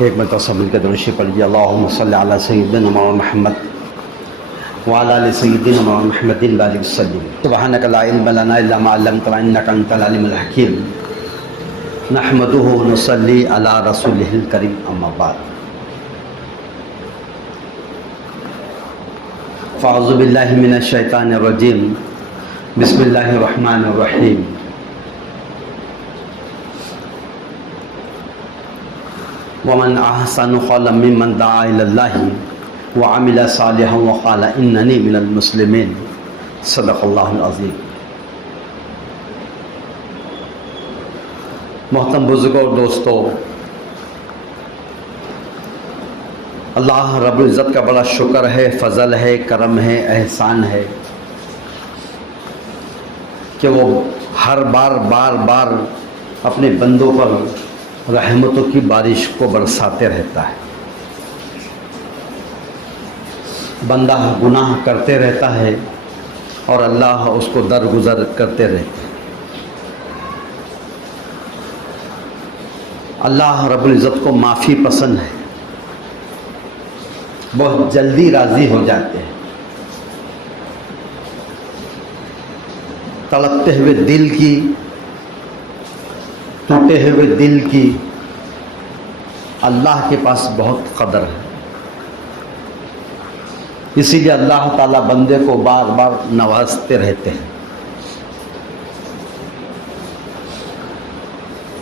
ایک مرتبہ سب مل کے درود شریف پڑھ لیجیے۔ اللہم صلی علی سیدنا مولانا محمد وعلی آل سیدنا مولانا محمد وآلہ وسلم۔ سبحانک لا علم لنا الا ما علمتنا انک انت العلیم الحکیم۔ نحمدہ ونصلی علی رسولہ الکریم، اما بعد۔ فاعوذ باللہ من الشیطان الرجیم، بسم اللہ الرحمن الرحیم۔ ومن احسن قولا ممن دعا الی اللہ وعمل صالحا وقال اننی من المسلمین۔ صدق اللہ العظیم۔ محترم بزرگوں اور دوستو، اللہ رب العزت کا بڑا شکر ہے، فضل ہے، کرم ہے، احسان ہے کہ وہ ہر بار اپنے بندوں پر رحمتوں کی بارش کو برساتے رہتا ہے۔ بندہ گناہ کرتے رہتا ہے اور اللہ اس کو درگزر کرتے رہتے ہیں۔ اللہ رب العزت کو معافی پسند ہے، بہت جلدی راضی ہو جاتے ہیں۔ تڑپتے ہوئے دل کی، ٹوٹے ہوئے دل کی اللہ کے پاس بہت قدر ہے، اسی لیے اللہ تعالیٰ بندے کو بار بار نوازتے رہتے ہیں۔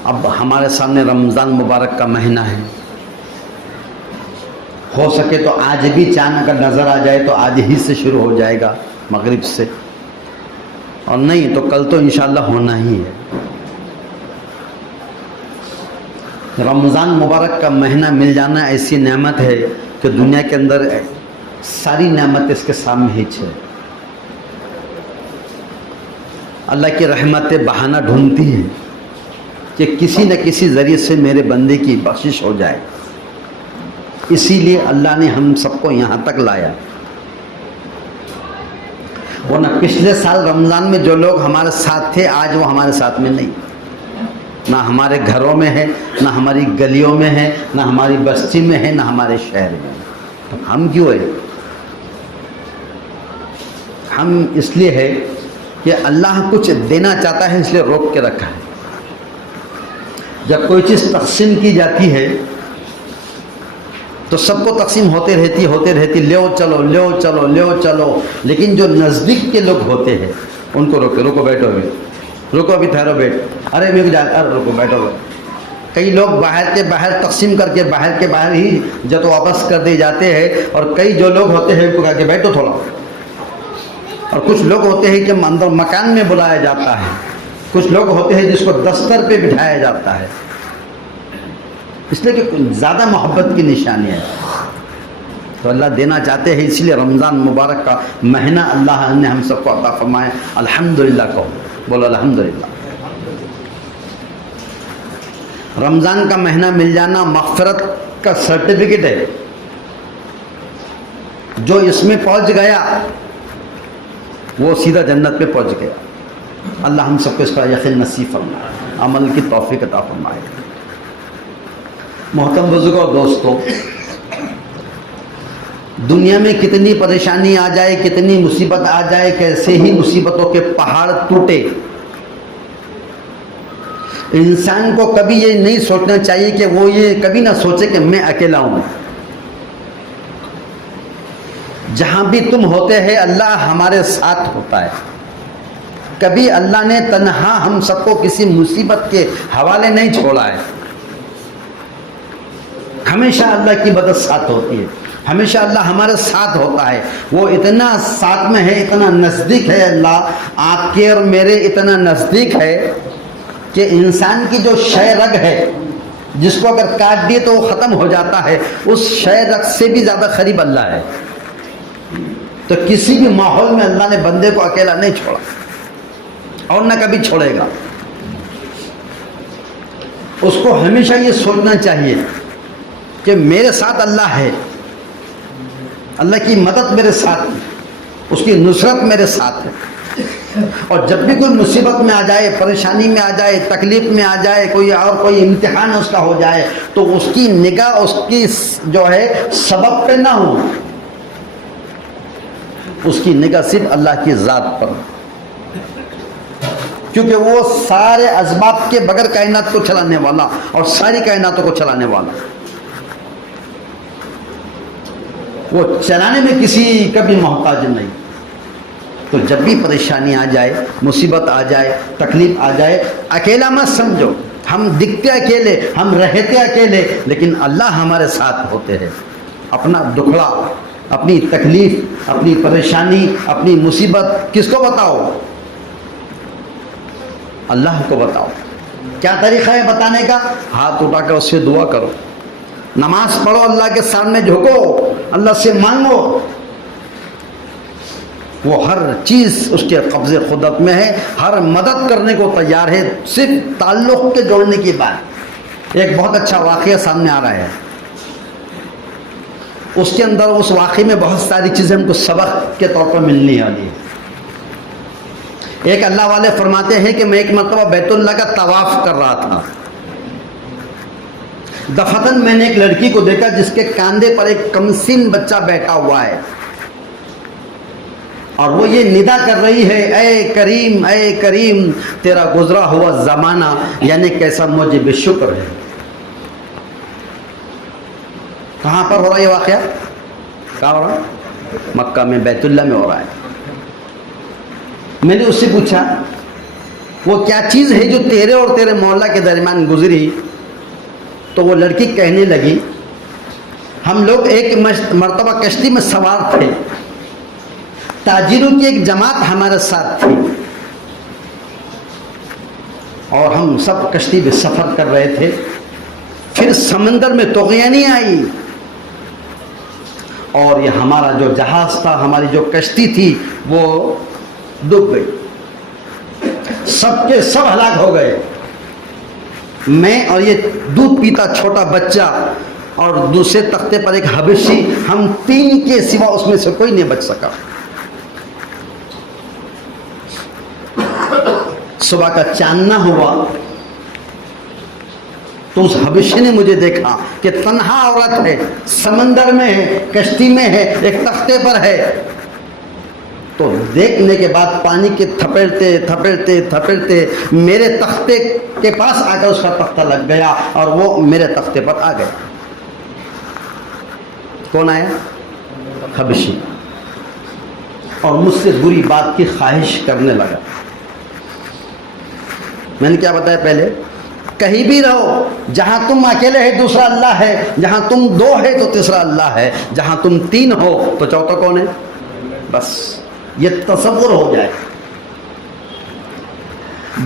اب ہمارے سامنے رمضان مبارک کا مہینہ ہے، ہو سکے تو آج بھی چاند اگر نظر آ جائے تو آج ہی سے شروع ہو جائے گا، مغرب سے، اور نہیں تو کل تو انشاءاللہ ہونا ہی ہے۔ رمضان مبارک کا مہینہ مل جانا ایسی نعمت ہے کہ دنیا کے اندر ساری نعمت اس کے سامنے ہی ہے۔ اللہ کی رحمتیں بہانہ ڈھونڈتی ہیں کہ کسی نہ کسی ذریعے سے میرے بندے کی بخشش ہو جائے، اسی لیے اللہ نے ہم سب کو یہاں تک لایا۔ ورنہ پچھلے سال رمضان میں جو لوگ ہمارے ساتھ تھے آج وہ ہمارے ساتھ میں نہیں، نہ ہمارے گھروں میں ہے، نہ ہماری گلیوں میں ہے، نہ ہماری بستی میں ہے، نہ ہمارے شہر میں ہے۔ تو ہم کیوں ہے؟ ہم اس لیے ہے کہ اللہ کچھ دینا چاہتا ہے، اس لیے روک کے رکھا ہے۔ جب کوئی چیز تقسیم کی جاتی ہے تو سب کو تقسیم ہوتے رہتی، لیو چلو، لیکن جو نزدیک کے لوگ ہوتے ہیں ان کو روکو بیٹھو رکو ابھی ٹھہرو بیٹھ، ارے رکو بیٹھو۔ کئی لوگ باہر کے باہر تقسیم کر کے باہر کے باہر ہی جب واپس کر دیے جاتے ہیں، اور کئی جو لوگ ہوتے ہیں ان کو کہا کہ بیٹھو تھوڑا، اور کچھ لوگ ہوتے ہیں کہ اندر مکان میں بلایا جاتا ہے، کچھ لوگ ہوتے ہیں جس کو دستر پہ بٹھایا جاتا ہے، اس لیے کہ زیادہ محبت کی نشانی ہے۔ تو اللہ دینا چاہتے ہیں، اس لیے رمضان مبارک کا مہینہ اللہ نے ہم سب کو عطا فرمایا۔ الحمدللہ کہو، بولو الحمدللہ۔ رمضان کا مہینہ مل جانا مغفرت کا سرٹیفکیٹ ہے۔ جو اس میں پہنچ گیا وہ سیدھا جنت پہ پہنچ گیا۔ اللہ ہم سب کو اس پر یقین نصیب فرمائے، عمل کی توفیق عطا فرمائے۔ محترم بزرگوں اور دوستو، دنیا میں کتنی پریشانی آ جائے، کتنی مصیبت آ جائے، کیسے ہی مصیبتوں کے پہاڑ ٹوٹے، انسان کو کبھی یہ نہیں سوچنا چاہیے کہ وہ یہ کبھی نہ سوچے کہ میں اکیلا ہوں۔ جہاں بھی تم ہوتے ہیں اللہ ہمارے ساتھ ہوتا ہے۔ کبھی اللہ نے تنہا ہم سب کو کسی مصیبت کے حوالے نہیں چھوڑا ہے، ہمیشہ اللہ کی مدد ساتھ ہوتی ہے، ہمیشہ اللہ ہمارے ساتھ ہوتا ہے۔ وہ اتنا ساتھ میں ہے، اتنا نزدیک ہے، اللہ آپ کے اور میرے اتنا نزدیک ہے کہ انسان کی جو شے رگ ہے جس کو اگر کاٹ دیے تو وہ ختم ہو جاتا ہے، اس شے رگ سے بھی زیادہ قریب اللہ ہے۔ تو کسی بھی ماحول میں اللہ نے بندے کو اکیلا نہیں چھوڑا اور نہ کبھی چھوڑے گا۔ اس کو ہمیشہ یہ سوچنا چاہیے کہ میرے ساتھ اللہ ہے، اللہ کی مدد میرے ساتھ ہے، اس کی نصرت میرے ساتھ ہے۔ اور جب بھی کوئی مصیبت میں آ جائے، پریشانی میں آ جائے، تکلیف میں آ جائے، کوئی امتحان اس کا ہو جائے، تو اس کی نگاہ اس کی جو ہے سبب پہ نہ ہو، اس کی نگاہ صرف اللہ کی ذات پر، کیونکہ وہ سارے اسباب کے بغیر کائنات کو چلانے والا اور ساری کائناتوں کو چلانے والا، وہ چلانے میں کسی کا بھی محتاج نہیں۔ تو جب بھی پریشانی آ جائے، مصیبت آ جائے، تکلیف آ جائے، اکیلا مت سمجھو، ہم دکھتے اکیلے، ہم رہتے اکیلے، لیکن اللہ ہمارے ساتھ ہوتے ہیں۔ اپنا دکھڑا، اپنی تکلیف، اپنی پریشانی، اپنی مصیبت کس کو بتاؤ؟ اللہ کو بتاؤ۔ کیا طریقہ ہے بتانے کا؟ ہاتھ اٹھا کر اس سے دعا کرو، نماز پڑھو، اللہ کے سامنے جھکو، اللہ سے مانگو، وہ ہر چیز اس کے قبضے قدرت میں ہے، ہر مدد کرنے کو تیار ہے، صرف تعلق کے جوڑنے کی بات۔ ایک بہت اچھا واقعہ سامنے آ رہا ہے، اس کے اندر اس واقعے میں بہت ساری چیزیں ہم کو سبق کے طور پر ملنے والی ہے۔ ایک اللہ والے فرماتے ہیں کہ میں ایک مرتبہ بیت اللہ کا طواف کر رہا تھا، دفتن میں نے ایک لڑکی کو دیکھا جس کے کاندھے پر ایک کمسن بچہ بیٹھا ہوا ہے، اور وہ یہ ندا کر رہی ہے، اے کریم اے کریم، تیرا گزرا ہوا زمانہ یعنی کیسا مجھے شکر ہے۔ کہاں پر ہو رہا ہے یہ واقعہ؟ کہاں ہو رہا ہے؟ مکہ میں، بیت اللہ میں ہو رہا ہے۔ میں نے اس سے پوچھا وہ کیا چیز ہے جو تیرے اور تیرے مولا کے درمیان گزری؟ تو وہ لڑکی کہنے لگی ہم لوگ ایک مرتبہ کشتی میں سوار تھے، تاجروں کی ایک جماعت ہمارے ساتھ تھی، اور ہم سب کشتی میں سفر کر رہے تھے، پھر سمندر میں طغیانی آئی اور یہ ہمارا جو جہاز تھا، ہماری جو کشتی تھی، وہ ڈوب گئی، سب کے سب ہلاک ہو گئے۔ میں اور یہ دودھ پیتا چھوٹا بچہ اور دوسرے تختے پر ایک حبشی، ہم تین کے سوا اس میں سے کوئی نہیں بچ سکا۔ صبح کا چاند نہ ہوا تو اس حبشی نے مجھے دیکھا کہ تنہا عورت ہے، سمندر میں ہے، کشتی میں ہے، ایک تختے پر ہے، تو دیکھنے کے بعد پانی کے تھپڑتے تھپڑتے تھپڑتے میرے تختے کے پاس آ کر اس کا تختہ لگ گیا اور وہ میرے تختے پر آ گیا۔ کون آیا؟ حبشی، اور مجھ سے بری بات کی خواہش کرنے لگا۔ میں نے کیا بتایا پہلے؟ کہیں بھی رہو، جہاں تم اکیلے ہے دوسرا اللہ ہے، جہاں تم دو ہے تو تیسرا اللہ ہے، جہاں تم تین ہو تو چوتھا کون ہے؟ بس یہ تصور ہو جائے۔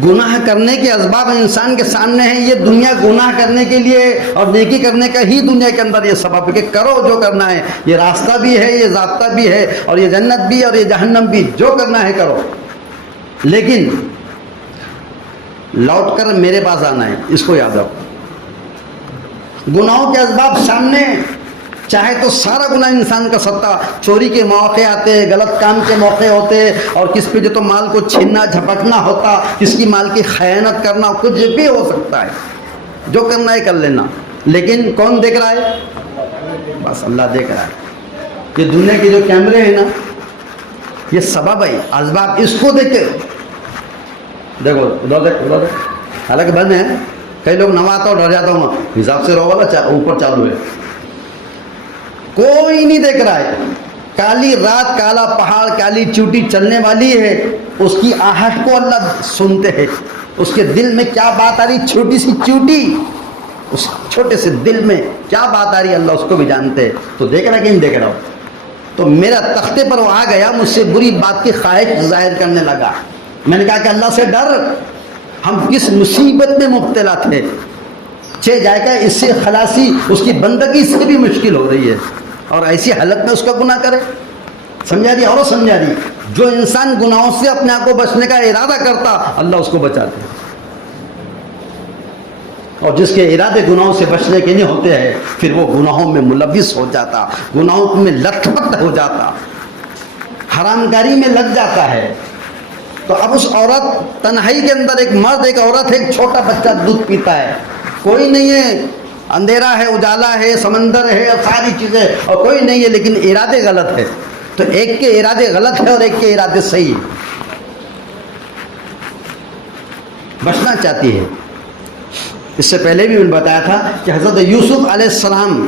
گناہ کرنے کے اسباب انسان کے سامنے ہیں، یہ دنیا گناہ کرنے کے لیے اور نیکی کرنے کا ہی دنیا کے اندر یہ سبب ہے کہ کرو جو کرنا ہے، یہ راستہ بھی ہے، یہ ضابطہ بھی ہے، اور یہ جنت بھی اور یہ جہنم بھی، جو کرنا ہے کرو، لیکن لوٹ کر میرے پاس آنا ہے، اس کو یاد رکھو۔ گناہوں کے اسباب سامنے، چاہے تو سارا گناہ انسان کا ستا، چوری کے موقع آتے، غلط کام کے موقع ہوتے، اور کس پہ جو تو مال کو چھیننا جھپٹنا ہوتا، کس کی مال کی خیانت کرنا، کچھ بھی ہو سکتا ہے، جو کرنا ہے کر لینا، لیکن کون دیکھ رہا ہے؟ بس اللہ دیکھ رہا ہے۔ یہ دنیا کے جو کیمرے ہیں نا، یہ سبب ہے، اسباب، اس کو دیکھ کے دیکھو، ادھر دیکھ، ادھر دیکھ، حالانکہ بند ہے، کئی لوگ نماز اور ڈر جاتا ہوں، حساب سے رہو والا اوپر چالو ہے، کوئی نہیں دیکھ رہا ہے۔ کالی رات، کالا پہاڑ، کالی چوٹی چلنے والی ہے، اس کی آہٹ کو اللہ سنتے ہیں، اس کے دل میں کیا بات آ رہی، چھوٹی سی چوٹی، اس چھوٹے سے دل میں کیا بات آ رہی ہے اللہ اس کو بھی جانتے ہیں۔ تو دیکھ رہا کہ نہیں دیکھ رہا ہو؟ تو میرا تختے پر وہ آ گیا، مجھ سے بری بات کی خواہش ظاہر کرنے لگا۔ میں نے کہا کہ اللہ سے ڈر، ہم کس مصیبت میں مبتلا تھے، جائے گا اس سے خلاصی اس کی بندگی سے بھی مشکل ہو رہی ہے، اور ایسی حالت میں اس کا گناہ کرے۔ سمجھا دی؟ اور سمجھا دی؟ جو انسان گناہوں سے اپنے آپ کو بچنے کا ارادہ کرتا، اللہ اس کو بچاتے، اور جس کے ارادے گناہوں سے بچنے کے نہیں ہوتے ہیں، پھر وہ گناہوں میں ملوث ہو جاتا، گناہوں میں لت پت ہو جاتا، حرام کاری میں لگ جاتا ہے۔ تو اب اس عورت تنہائی کے اندر ایک مرد ایک عورت ایک چھوٹا بچہ دودھ پیتا ہے، کوئی نہیں ہے، اندھیرا ہے، اجالا ہے، سمندر ہے اور ساری چیزیں اور کوئی نہیں ہے، لیکن ارادے غلط ہے. تو ایک کے ارادے غلط ہے اور ایک کے ارادے صحیح ہے. بچنا چاہتی ہے. اس سے پہلے بھی میں نے بتایا تھا کہ حضرت یوسف علیہ السلام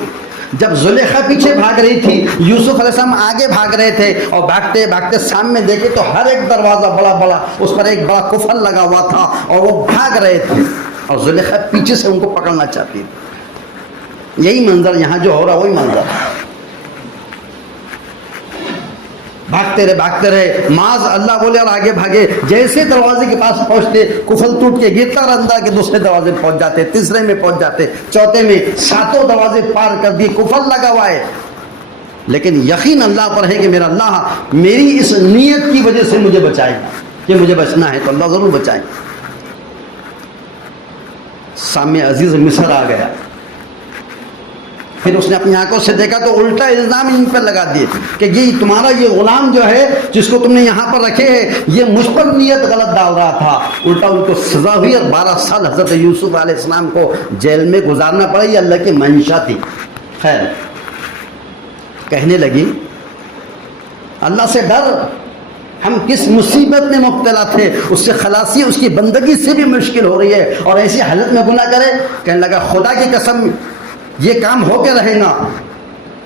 جب زلیخا پیچھے بھاگ رہی تھی، یوسف علیہ السلام آگے بھاگ رہے تھے اور بھاگتے بھاگتے سامنے دیکھے تو ہر ایک دروازہ بڑا بڑا، اس پر ایک بڑا قفل لگا ہوا تھا اور وہ بھاگ رہے تھے اور زلیخا پیچھے سے ان کو پکڑنا چاہتی تھی. یہی منظر یہاں جو ہو رہا وہی منظر ہے. بھاگتے رہے معاذ اللہ بولے اور آگے بھاگے. جیسے دروازے کے پاس پہنچتے قفل ٹوٹ کے گرتا اور اندر کے دوسرے دروازے پہنچ جاتے، تیسرے میں پہنچ جاتے، چوتھے میں، ساتوں دروازے پار کر دیے، قفل لگا ہوا ہے. لیکن یقین اللہ پر ہے کہ میرا اللہ میری اس نیت کی وجہ سے مجھے بچائے گا کہ مجھے بچنا ہے تو اللہ ضرور بچائے. سامنے عزیز مصر آ گیا. پھر اس نے اپنی آنکھوں سے دیکھا تو الٹا الزام ان پر لگا دیے کہ یہ تمہارا یہ غلام جو ہے جس کو تم نے یہاں پر رکھے ہے یہ مجھ پر نیت غلط ڈال رہا تھا. الٹا ان کو سزا ہوئی اور 12 سال حضرت یوسف علیہ السلام کو جیل میں گزارنا پڑا. یہ اللہ کی منشا تھی. خیر کہنے لگی اللہ سے ڈر، ہم کس مصیبت میں مبتلا تھے، اس سے خلاصی اس کی بندگی سے بھی مشکل ہو رہی ہے اور ایسی حالت میں گناہ کرے. کہنے لگا خدا کی قسم یہ کام ہو کے رہے گا.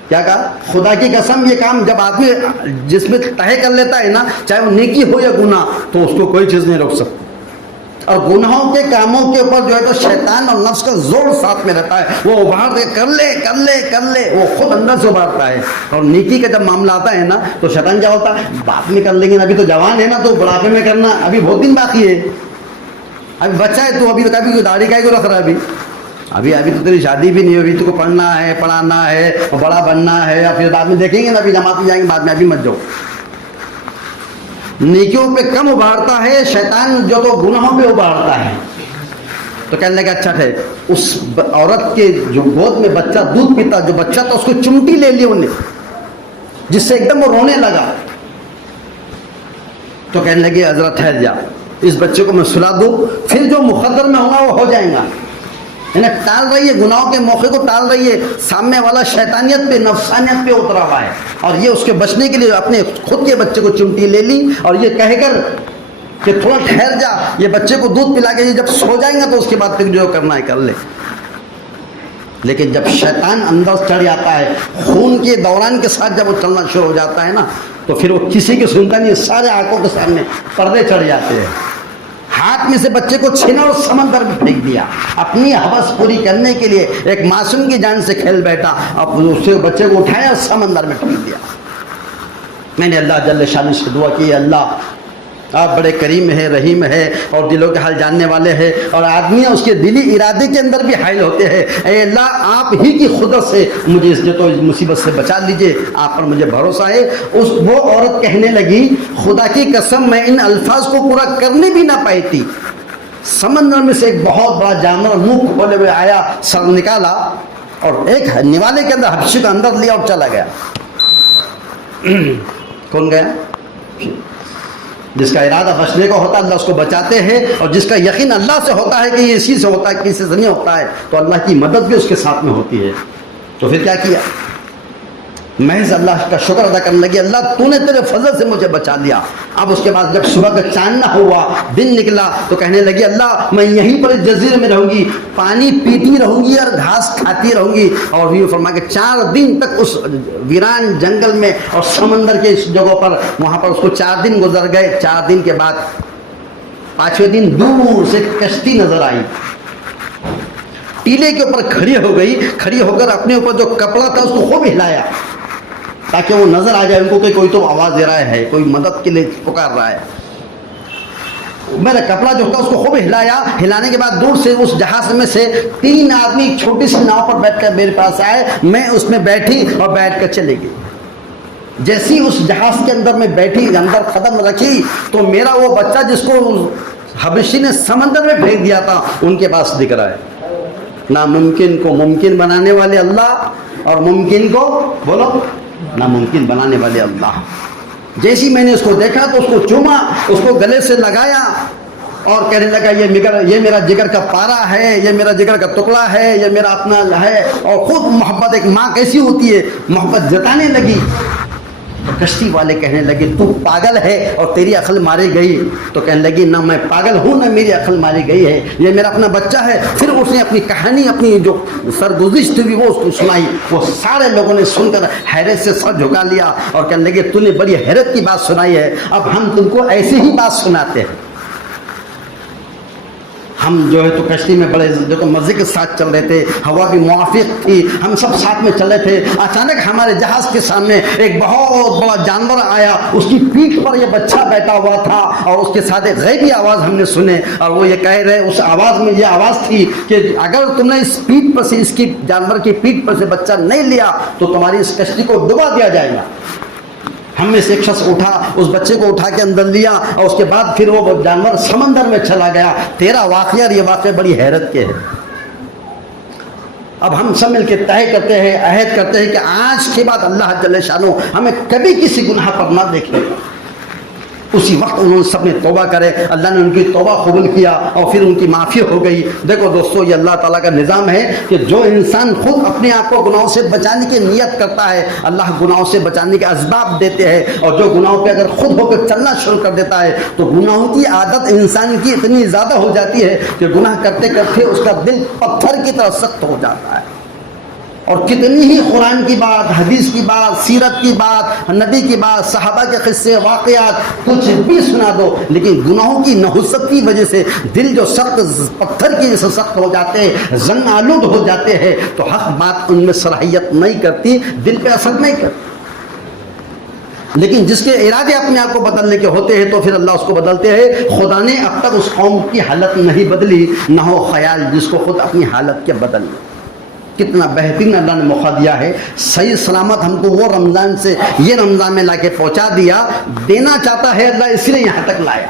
کیا کہا؟ خدا کی قسم یہ کام جب آدمی جس میں طے کر لیتا ہے نا، چاہے وہ نیکی ہو یا گناہ، تو اس کو کوئی چیز نہیں روک سکتی. اور گناہوں کے کاموں کے اوپر جو ہے تو شیطان اور نفس کا زور ساتھ میں رہتا ہے. وہ ابھار دے کر لے وہ خود اندر سے ابھارتا ہے. اور نیکی کا جب معاملہ آتا ہے نا تو شیطان کیا ہوتا ہے، بعد میں کر لیں گے، ابھی تو جوان ہے نا تو بڑھاپے میں کرنا، ابھی بہت دن باقی ہے، ابھی بچہ ہے تو ابھی تو کبھی داڑھی کا ہی رکھ رہا ہے، ابھی تو تیری شادی بھی نہیں ہوئی، تو کو پڑھنا ہے، پڑھانا ہے، بڑا بننا ہے، اور پھر بعد میں دیکھیں گے نا، ابھی جماعت میں جائیں گے بعد میں، ابھی مت جاؤ. نیکیوں پہ کم ابھارتا ہے شیطان، جو تو گناہوں پہ ابھارتا ہے. تو کہنے لگا اچھا ہے. اس عورت کے جو گود میں بچہ دودھ پیتا، جو بچہ تھا، اس کو چمٹی لے لی انہیں، جس سے ایک دم وہ رونے لگا. تو کہنے لگے حضرت ٹھہر جا، اس بچے کو میں سلا دوں، پھر جو مقدر میں ہوگا وہ ہو جائے گا. انہیں ٹال رہی ہے، گناہوں کے موقع کو ٹال رہی ہے. سامنے والا شیطانیت پہ، نفسانیت پہ اترا ہوا ہے، اور یہ اس کے بچنے کے لیے اپنے خود کے بچے کو چمٹی لے لی اور یہ کہہ کر کہ تھوڑا ٹھہر جا، یہ بچے کو دودھ پلا کے جب سو جائیں گا تو اس کے بعد پھر جو کرنا ہے کر لے. لیکن جب شیطان اندر چڑھ جاتا ہے، خون کے دوران کے ساتھ جب وہ چلنا شروع ہو جاتا ہے نا، تو پھر وہ کسی کی سنتا نہیں، سارے آنکھوں کے سامنے پردے چڑھ جاتے ہیں. ہاتھ میں سے بچے کو چھینا اور سمندر میں پھینک دیا. اپنی ہوس پوری کرنے کے لیے ایک معصوم کی جان سے کھیل بیٹھا، اب اس سے بچے کو اٹھایا اور سمندر میں پھینک دیا. میں نے اللہ جل شانہ سے دعا کی، اللہ آپ بڑے کریم ہے، رحیم ہے اور دلوں کے حال جاننے والے ہیں، اور آدمی اس کے دلی ارادے کے اندر بھی حائل ہوتے ہیں. اے اللہ آپ ہی کی قدرت سے مجھے اس مصیبت سے بچا لیجئے، آپ پر مجھے بھروسہ ہے. وہ عورت کہنے لگی خدا کی قسم میں ان الفاظ کو پورا کرنے بھی نہ پائی تھی. سمندر میں سے ایک بہت بڑا جانور منہ کھولے ہوئے آیا، سر نکالا اور ایک نوالے کے اندر حبشی کا اندر لیا اور چلا گیا. کون گیا؟ جس کا ارادہ بچنے کا ہوتا ہے اللہ اس کو بچاتے ہیں، اور جس کا یقین اللہ سے ہوتا ہے کہ یہ اسی سے ہوتا ہے، کسی سے نہیں ہوتا ہے، تو اللہ کی مدد بھی اس کے ساتھ میں ہوتی ہے. تو پھر کیا کیا؟ محض اللہ کا شکر ادا کرنے لگی، اللہ تو نے تیرے فضل سے مجھے بچا لیا. اب اس کے بعد جب صبح کا چاند نہ ہوا، دن نکلا، تو کہنے لگی اللہ میں یہیں پر اس جزیرے میں رہوں گی، پانی پیتی رہوں گی اور گھاس کھاتی رہوں گی. اور یہ فرما کہ 4 دن تک اس ویران جنگل میں اور سمندر کے اس جگہوں پر، وہاں پر اس کو 4 دن گزر گئے. 4 دن کے بعد 5ویں دن دور سے کشتی نظر آئی، ٹیلے کے اوپر کھڑی ہو گئی. کھڑی ہو کر اپنے اوپر جو کپڑا تھا اس کو خوب ہلایا تاکہ وہ نظر آ جائے ان کو کہ کوئی تو آواز دے رہا ہے، کوئی مدد کے لیے پکار رہا ہے. میرا کپڑا جو تھا اس کو خوب ہلایا. ہلانے کے بعد دور سے اس جہاز میں سے 3 آدمی ایک چھوٹی سی ناؤ پر بیٹھ کر میرے پاس آئے. میں اس میں بیٹھی اور بیٹھ کر چلے گئی. جیسی اس جہاز کے اندر میں بیٹھی، اندر قدم رکھی، تو میرا وہ بچہ جس کو حبشی نے سمندر میں پھینک دیا تھا ان کے پاس دکھ رہا ہے. ناممکن کو ممکن بنانے والے اللہ، اور ممکن کو بولو ناممکن بنانے والے اللہ. جیسی میں نے اس کو دیکھا تو اس کو چوما، اس کو گلے سے لگایا اور کہنے لگا یہ میرا جگر کا پارا ہے، یہ میرا جگر کا ٹکڑا ہے، یہ میرا اپنا ہے، اور خود محبت ایک ماں کیسی ہوتی ہے محبت جتانے لگی۔ کشتی والے کہنے لگے تو پاگل ہے اور تیری عقل ماری گئی؟ تو کہنے لگی نہ میں پاگل ہوں نہ میری عقل ماری گئی ہے، یہ میرا اپنا بچہ ہے۔ پھر اس نے اپنی کہانی، اپنی جو سرگزشت تھی وہ اس کو سنائی۔ وہ سارے لوگوں نے سن کر حیرت سے سر جھکا لیا اور کہنے لگے تو نے بڑی حیرت کی بات سنائی ہے، اب ہم تم کو ایسی ہی بات سناتے ہیں۔ ہم جو ہے تو کشتی میں بڑے جو تو مزے کے ساتھ چل رہے تھے، ہوا بھی موافق تھی، ہم سب ساتھ میں چل رہے تھے۔ اچانک ہمارے جہاز کے سامنے ایک بہت بڑا جانور آیا، اس کی پیٹھ پر یہ بچہ بیٹھا ہوا تھا اور اس کے ساتھ ایک غیبی آواز ہم نے سنے، اور وہ یہ کہہ رہے، اس آواز میں یہ آواز تھی کہ اگر تم نے اس پیٹھ پر سے، اس کی جانور کی پیٹھ پر سے بچہ نہیں لیا تو تمہاری اس کشتی کو ڈبا دیا جائے گا۔ ہم میں سے ایک شخص اٹھا، اس بچے کو اٹھا کے اندر لیا، اور اس کے بعد پھر وہ جانور سمندر میں چلا گیا۔ تیرا واقعہ اور یہ واقعہ بڑی حیرت کے ہے۔ اب ہم سب مل کے طے کرتے ہیں، عہد کرتے ہیں کہ آج کے بعد اللہ جل شانہ ہمیں کبھی کسی گناہ پر نہ دیکھے۔ اسی وقت انہوں نے سب نے توبہ کرے، اللہ نے ان کی توبہ قبول کیا اور پھر ان کی معافی ہو گئی۔ دیکھو دوستو، یہ اللہ تعالیٰ کا نظام ہے کہ جو انسان خود اپنے آپ کو گناہوں سے بچانے کی نیت کرتا ہے، اللہ گناہوں سے بچانے کے اسباب دیتے ہیں، اور جو گناہوں پہ اگر خود ہو کر چلنا شروع کر دیتا ہے تو گناہوں کی عادت انسان کی اتنی زیادہ ہو جاتی ہے کہ گناہ کرتے کرتے اس کا دل پتھر کی طرح سخت ہو جاتا ہے۔ اور کتنی ہی قرآن کی بات، حدیث کی بات، سیرت کی بات، نبی کی بات، صحابہ کے قصے، واقعات کچھ بھی سنا دو، لیکن گناہوں کی نحوست کی وجہ سے دل جو سخت پتھر کی جیسے سخت ہو جاتے ہیں، زن آلود ہو جاتے ہیں، تو حق بات ان میں صلاحیت نہیں کرتی، دل پہ اثر نہیں کرتی۔ لیکن جس کے ارادے اپنے آپ کو بدلنے کے ہوتے ہیں تو پھر اللہ اس کو بدلتے ہیں۔ خدا نے اب تک اس قوم کی حالت نہیں بدلی، نہ ہو خیال جس کو خود اپنی حالت کے بدلنے۔ کتنا بہترین اللہ نے موقع دیا ہے، صحیح سلامت ہم کو وہ رمضان سے یہ رمضان میں لا کے پہنچا دیا۔ دینا چاہتا ہے اللہ، اس لیے یہاں تک لایا۔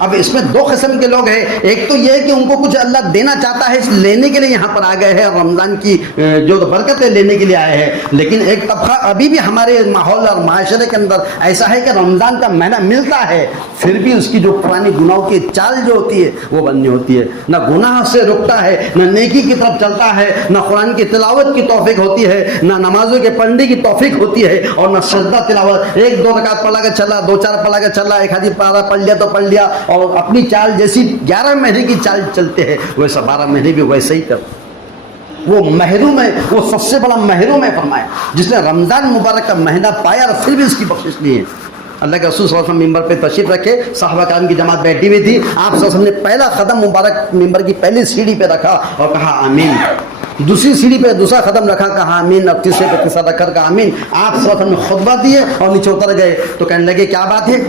اب اس میں دو قسم کے لوگ ہیں، ایک تو یہ ہے کہ ان کو کچھ اللہ دینا چاہتا ہے، اس لینے کے لیے یہاں پر آ گئے ہیں، رمضان کی جو برکتیں لینے کے لیے آئے ہیں۔ لیکن ایک طبقہ ابھی بھی ہمارے ماحول اور معاشرے کے اندر ایسا ہے کہ رمضان کا مہینہ ملتا ہے، پھر بھی اس کی جو پرانی گناہوں کی چال جو ہوتی ہے وہ بننی ہوتی ہے، نہ گناہ سے رکتا ہے، نہ نیکی کی طرف چلتا ہے، نہ قرآن کی تلاوت کی توفیق ہوتی ہے، نہ نمازوں کے پڑھنے کی توفیق ہوتی ہے، اور نہ سجدہ تلاوت، ایک دو رکعت پڑھا کے چلا، دو چار پڑھا کے چلا، ایک حدیث پڑھ لیا تو پڑھ لیا، اور اپنی چال جیسی 11 مہینے کی چال چلتے ہیں ویسا 12 مہینے بھی ویسے ہی کر۔ وہ محروم ہے، وہ سب سے بڑا محروم ہے فرمایا، جس نے رمضان مبارک کا مہینہ پایا اور پھر بھی اس کی بخشش نہیں ہے۔ اللہ کے رسول صلی اللہ علیہ وسلم ممبر پہ تشریف رکھے، صحابہ کرام کی جماعت بیٹھی ہوئی تھی، آپ صلی اللہ علیہ وسلم نے پہلا قدم مبارک ممبر کی پہلی سیڑھی پہ رکھا اور کہا آمین، دوسری سیڑھی پہ دوسرا قدم رکھا کہا آمین، اور تیسرے پہ تیسرا رکھ کر کہا آمین۔ آپ صلی اللہ علیہ وسلم نے خطبہ دیے اور نیچے اتر گئے، تو کہنے لگے کیا بات ہے؟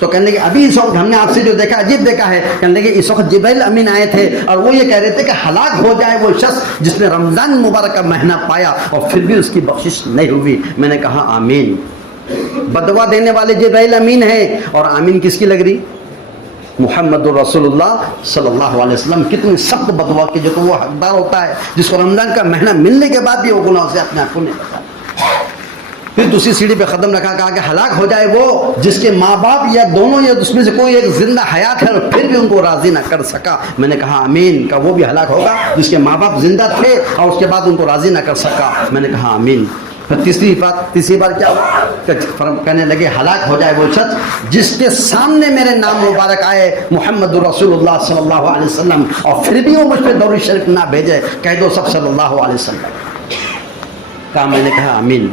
تو کہنے لگے ابھی اس وقت ہم نے آپ سے جو دیکھا عجیب دیکھا ہے۔ کہنے لگے اس وقت جبرائیل امین آئے تھے اور وہ یہ کہہ رہے تھے کہ ہلاک ہو جائے وہ شخص جس نے رمضان مبارک کا مہینہ پایا اور پھر بھی اس کی بخشش نہیں ہوئی۔ میں نے کہا آمین۔ بدوا دینے والے جبرائیل امین ہیں، اور آمین کس کی لگ رہی؟ محمد رسول اللہ صلی اللہ علیہ وسلم۔ کتنی سخت بدوا کی جو تو وہ حقدار ہوتا ہے جس کو رمضان کا مہینہ ملنے کے بعد بھی وہ گناہوں سے اپنے آپ کو نہیں بچاتا۔ پھر دوسری سیڑھی پہ قدم رکھا، کہا کہ ہلاک ہو جائے وہ جس کے ماں باپ یا دونوں یا اس میں سے کوئی ایک زندہ حیات ہے اور پھر بھی ان کو راضی نہ کر سکا۔ میں نے کہا آمین۔ کہ وہ بھی ہلاک ہوگا جس کے ماں باپ زندہ تھے اور اس کے بعد ان کو راضی نہ کر سکا۔ میں نے کہا آمین۔ پھر تیسری بار کیا ہوا؟ کہنے لگے ہلاک ہو جائے وہ شخص جس کے سامنے میرے نام مبارک آئے محمد رسول اللہ صلی اللہ علیہ وسلم اور پھر بھی وہ مجھ پہ درود شریف نہ بھیجے۔ کہہ دو سب صلی اللہ علیہ وسلم۔ کہا میں نے کہا آمین۔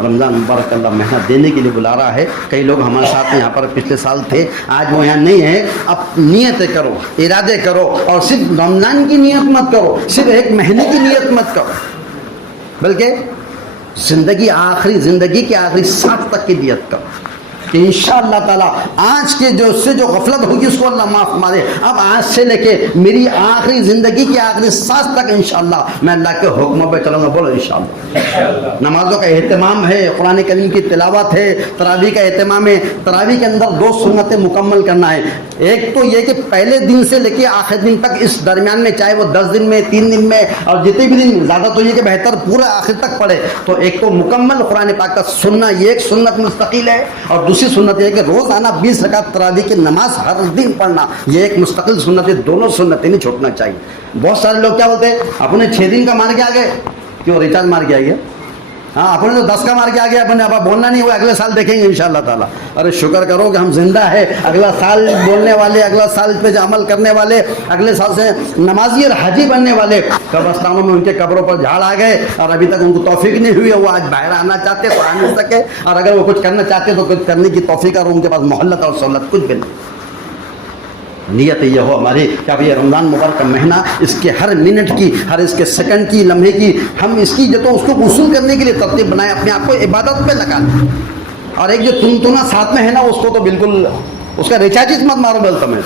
رمضان مبارک اللہ مہینہ دینے کے لیے بلا رہا ہے۔ کئی لوگ ہمارے ساتھ یہاں پر پچھلے سال تھے، آج وہ یہاں نہیں ہیں۔ اب نیتیں کرو، ارادے کرو، اور صرف رمضان کی نیت مت کرو، صرف ایک مہینے کی نیت مت کرو، بلکہ زندگی کے آخری سانس تک کی نیت کرو کہ انشاءاللہ تعالیٰ آج کے جو اس سے جو غفلت ہوگی اس کو اللہ معاف مارے۔ اب آج سے لے کے میری آخری زندگی کی آخری سانس تک انشاءاللہ میں اللہ کے حکموں پہ چلوں گا۔ بولو انشاءاللہ۔ نمازوں کا اہتمام ہے، قرآن کریم کی تلاوت ہے، تراویح کا اہتمام ہے۔ تراویح کے اندر 2 سنتیں مکمل کرنا ہے۔ ایک تو یہ کہ پہلے دن سے لے کے آخر دن تک اس درمیان میں، چاہے وہ 10 دن میں، 3 دن میں، اور جتنے بھی دن، زیادہ تو یہ کہ بہتر پورا آخر تک پڑھے. تو ایک تو مکمل قرآن پاک کا سننا، یہ ایک سنت مستقل ہے. اور دوسری سنت یہ کہ روزانہ 20 رکعت تراویح کی نماز ہر دن پڑھنا، یہ ایک مستقل سنت ہے. دونوں سنتیں نہیں چھوڑنا چاہیے. بہت سارے لوگ کیا بولتے ہیں، اپنے 6 دن کا مار کے آ گئے، کیوں ریچارج مار کے آئیے، ہاں اپنے تو 10 کا مار کے آ گیا، اپنے اب بولنا نہیں ہوا، اگلے سال دیکھیں گے انشاءاللہ تعالیٰ. ارے شکر کرو کہ ہم زندہ ہے، اگلا سال بولنے والے، اگلا سال پہ عمل کرنے والے، اگلے سال سے نمازی اور حاجی بننے والے. قبرستانوں میں ان کے قبروں پر جھاڑ آ گئے اور ابھی تک ان کو توفیق نہیں ہوئی ہے، وہ آج باہر آنا چاہتے تو آ نہیں سکے، اور اگر وہ کچھ کرنا چاہتے تو کچھ کرنے کی توفیق اور ان کے پاس مہلت اور سہولت کچھ بھی نہیں. نیت یہ ہو ہماری کہ اب یہ رمضان مبارک کا مہینہ، اس کے ہر منٹ کی، ہر اس کے سیکنڈ کی، لمحے کی، ہم اس کی جو تو اس کو وصول کرنے کے لیے ترتیب بنائیں، اپنے آپ کو عبادت پہ لگا دیں. اور ایک جو تنتنا ساتھ میں ہے نا، اس کو تو بالکل اس کا ریچارج مت مارو بولتا میں.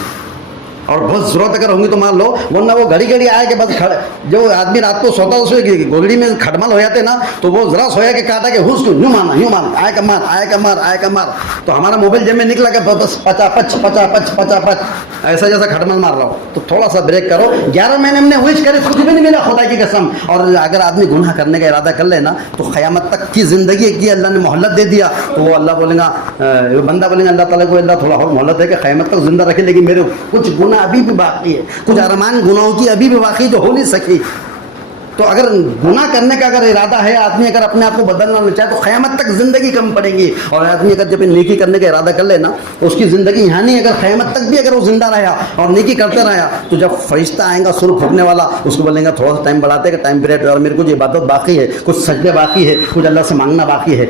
اور بہت ضرورت اگر ہوں گی تو مار لو، ورنہ وہ گھڑی گھڑی آئے کہ بس جو آدمی رات کو سوتا اس میں گوگڑی میں کھٹمل ہو جاتے نا، تو وہ ذرا سویا کہ کہتا کہ ہوش کو یوں مارنا، یوں مارنا، آئے کا مار، آئے کا مار، آئے کا مار. تو ہمارا موبائل جب میں نکلا کہ بس 50 50 50 ایسا جیسا کھٹمل مار رہا ہو. تو تھوڑا سا بریک کرو. 11 مہینے ہم نے وش کرے، کچھ بھی نہیں ملا خدا کی قسم. اور اگر آدمی گناہ کرنے کا ارادہ کر لے نا، تو قیامت تک کی زندگی کی اللہ نے مہلت دے دیا. تو وہ اللہ بولے گا، بندہ بولے گا اللہ تعالیٰ کو، اللہ تھوڑا اور مہلت ہے کہ قیامت تک زندہ رکھے، لیکن میرے کچھ گناہ ابھی بھی باقی ہے، کچھ ارمان گناہوں کی ابھی بھی باقی جو ہو نہیں سکی. تو اگر گناہ کرنے کا اگر ارادہ ہے، آدمی اگر اپنے آپ کو بدلنا نہ چاہے، تو قیامت تک زندگی کم پڑے گی. اور آدمی اگر جب نیکی کرنے کا ارادہ کر لے نا، اس کی زندگی یہاں نہیں، اگر قیامت تک بھی اگر وہ زندہ رہا اور نیکی کرتے رہا، تو جب فرشتہ آئے گا سر پھوڑنے والا، اس کو بولیں گا تھوڑا سا ٹائم بڑھاتے کہ ٹائم پیریڈ، اور میرے کو جو عبادت باقی ہے، کچھ سجدے باقی ہے، کچھ اللہ سے مانگنا باقی ہے.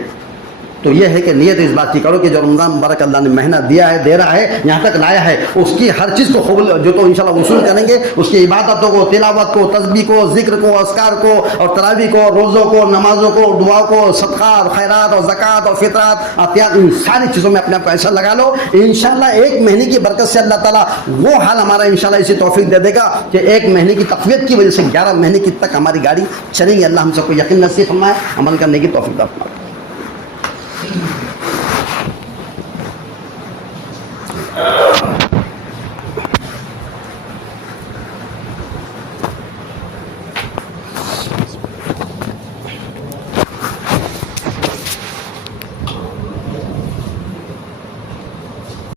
تو یہ ہے کہ نیت اس بات کی کرو کہ جو رمضان مبارک اللہ نے مہینہ دیا ہے، دے رہا ہے، یہاں تک لایا ہے، اس کی ہر چیز کو قبول جو تو انشاءاللہ وصول کریں گے. اس کی عبادتوں کو، تلاوت کو، تسبیح کو، ذکر کو، اذکار کو، اور تراویح کو، روزوں کو، نمازوں کو، دعا کو، صدقات، خیرات اور زکوٰۃ اور فطرات، عطیات، ان ساری چیزوں میں اپنے آپ کو ایسا لگا لو. انشاءاللہ ایک مہینے کی برکت سے اللہ تعالیٰ وہ حال ہمارا انشاءاللہ اسی توفیق دے دے گا کہ ایک مہینے کی تقویت کی وجہ سے 11 مہینے کی تک ہماری گاڑی چلیں گی. اللہ ہم سب کو یقین نصیب فرمائے، عمل کرنے کی توفیق دے.